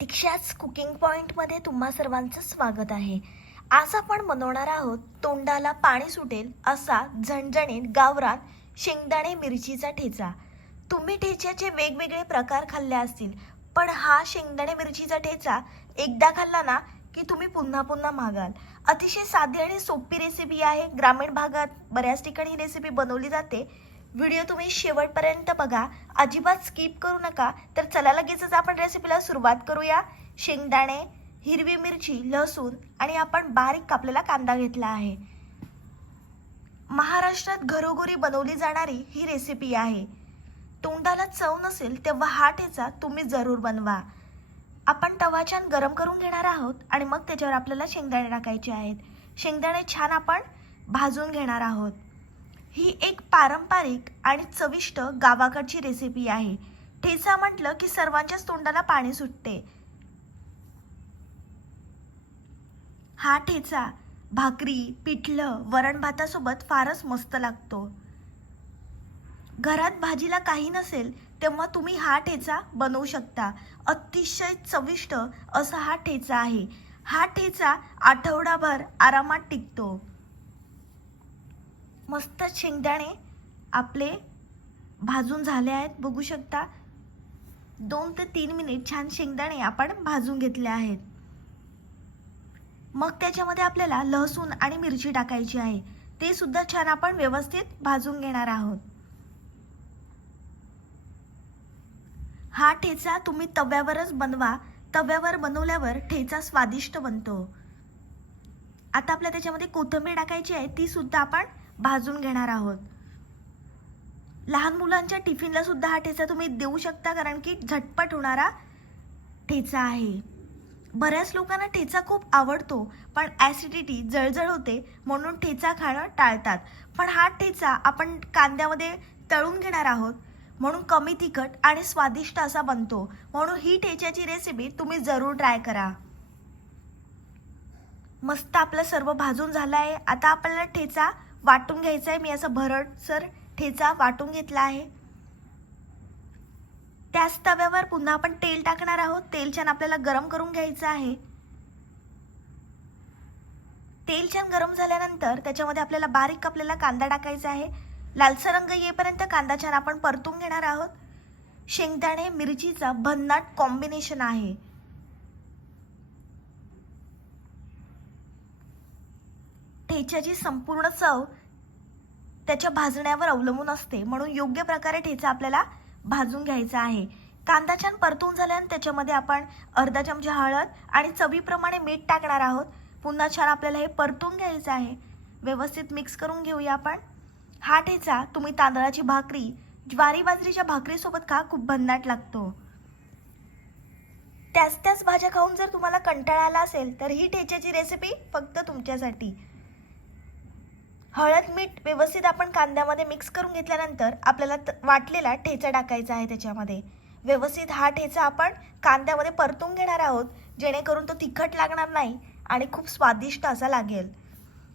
दीक्षाच cooking पॉईंटमध्ये तुम्हा सर्वांचं स्वागत आहे. आज आपण बनवणार आहोत तोंडाला पाणी सुटेल असा झणझणीत गावरान शेंगदाणे मिरचीचा ठेचा. तुम्ही ठेच्याचे वेगवेगळे प्रकार खाल्ले असतील पण हा शेंगदाणे मिरचीचा ठेचा एकदा खाल्ला ना की तुम्ही पुन्हा पुन्हा मागाल. अतिशय साधी आणि सोपी रेसिपी आहे. ग्रामीण भागात बऱ्याच ठिकाणी ही रेसिपी बनवली जाते. व्हिडिओ तुम्ही शेवटपर्यंत बघा. अजिबात स्किप करू नका. तर चला लगेचच आपण रेसिपीला सुरुवात करूया. शेंगदाणे हिरवी मिरची लसूण आणि आपण बारीक कापलेला कांदा घेतला आहे. महाराष्ट्रात घरोघरी बनवली जाणारी ही रेसिपी आहे. तोंडाला चव नसेल तेव्हा हा ठेचा तुम्ही जरूर बनवा. आपण तवा छान गरम करून घेणार आहोत आणि मग त्याच्यावर आपल्याला शेंगदाणे टाकायचे आहेत. शेंगदाणे छान आपण भाजून घेणार आहोत. ही एक पारंपरिक आणि चविष्ट गावाकडची रेसिपी आहे. ठेचा म्हटलं की सर्वांच्याच तोंडाला पाणी सुटते. हा ठेचा भाकरी पिठलं वरण भातासोबत फारच मस्त लागतो. घरात भाजीला काही नसेल तेव्हा तुम्ही हा ठेचा बनवू शकता. अतिशय चविष्ट असा हा ठेचा आहे. हा ठेचा आठवडाभर आरामात टिकतो. मस्त शेंगदाणे आपले भाजून झाले आहेत. बघू शकता दोन ते तीन मिनिट छान शेंगदाणे आपण भाजून घेतले आहेत. मग त्याच्यामध्ये आपल्याला लसूण आणि मिरची टाकायची आहे. ते सुद्धा छान आपण व्यवस्थित भाजून घेणार आहोत. हा ठेचा तुम्ही तव्यावरच बनवा. तव्यावर बनवल्यावर ठेचा स्वादिष्ट बनतो. आता आपल्या त्याच्यामध्ये कोथिंबीर टाकायची आहे ती सुद्धा आपण भाजून घेणार आहोत. लहान मुलांच्या टिफिनला सुद्धा हा ठेचा तुम्ही देऊ शकता कारण की झटपट होणारा ठेचा आहे. बऱ्याच लोकांना ठेचा खूप आवडतो पण ॲसिडिटी जळजळ होते म्हणून ठेचा खाणं टाळतात. पण हा ठेचा आपण कांद्यामध्ये तळून घेणार आहोत म्हणून कमी तिखट आणि स्वादिष्ट असा बनतो. म्हणून ही ठेच्याची रेसिपी तुम्ही जरूर ट्राय करा. मस्त आपलं सर्व भाजून झालं आहे आता आपल्याला ठेचा वाटून घ्यायचं आहे मी असं भरडसर ठेचा वाटून घेतला आहे. त्याच तव्यावर पुन्हा आपण तेल टाकणार आहोत. तेल छान आपल्याला गरम करून घ्यायचं आहे. तेल छान गरम झाल्यानंतर त्याच्यामध्ये आपल्याला बारीक आपल्याला कांदा टाकायचा आहे. लालसर रंग येईपर्यंत कांदा छान आपण परतून घेणार आहोत. शेंगदाणे मिरचीचा भन्नाट कॉम्बिनेशन आहे. ठेच्याची संपूर्ण चव त्याच्या भाजण्यावर अवलंबून असते. म्हणून योग्य प्रकारे ठेचा आपल्याला भाजून घ्यायचा आहे. कांदा छान परतून झाल्यानंतर त्याच्यामध्ये आपण अर्धा चमचा हळद आणि चवीप्रमाणे मीठ टाकणार आहोत. पुन्हा छान आपल्याला हे परतून घ्यायचं आहे. व्यवस्थित मिक्स करून घेऊया आपण. हा ठेचा तुम्ही तांदळाची भाकरी ज्वारी बाजरीच्या भाकरीसोबत खा खूप भन्नाट लागतो. त्याच त्याच भाज्या खाऊन जर तुम्हाला कंटाळा आला असेल तर ही ठेच्याची रेसिपी फक्त तुमच्यासाठी. हळद मीठ व्यवस्थित आपण कांद्यामध्ये मिक्स करून घेतल्यानंतर आपल्याला त- वाटलेला ठेचा टाकायचा आहे त्याच्यामध्ये. व्यवस्थित हा ठेचा आपण कांद्यामध्ये परतून घेणार आहोत जेणेकरून तो तिखट लागणार नाही आणि खूप स्वादिष्ट असा लागेल.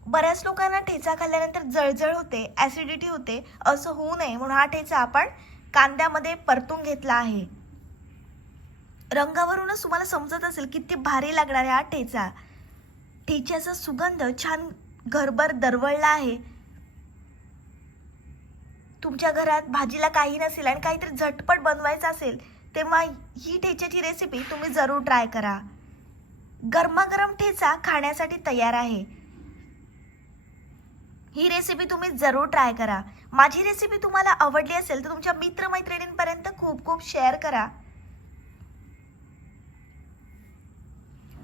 बऱ्याच लोकांना ठेचा खाल्ल्यानंतर जळजळ होते ॲसिडिटी होते असं होऊ नये म्हणून हा ठेचा आपण कांद्यामध्ये परतून घेतला आहे. रंगावरूनच तुम्हाला समजत असेल किती भारी लागणार आहे हा ठेचा. ठेच्याचा सुगंध छान घरभर दरवळला आहे. तुमच्या घरात भाजीला काही नसेल आणि काहीतरी झटपट बनवायचं असेल तेव्हा ही ठेच्याची रेसिपी तुम्ही जरूर ट्राय करा. गरमागरम ठेचा खाण्यासाठी तयार आहे. ही रेसिपी तुम्ही जरूर ट्राय करा. माझी रेसिपी तुम्हाला आवडली असेल तर तुमच्या मित्रमैत्रिणींपर्यंत खूप खूप शेअर करा.